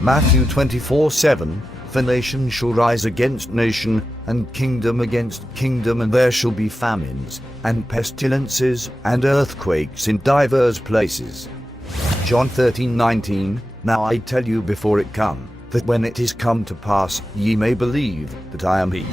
Matthew 24:7, for nation shall rise against nation, and kingdom against kingdom, and there shall be famines, and pestilences, and earthquakes in divers places. John 13:19, now I tell you before it come, that when it is come to pass, ye may believe that I am he.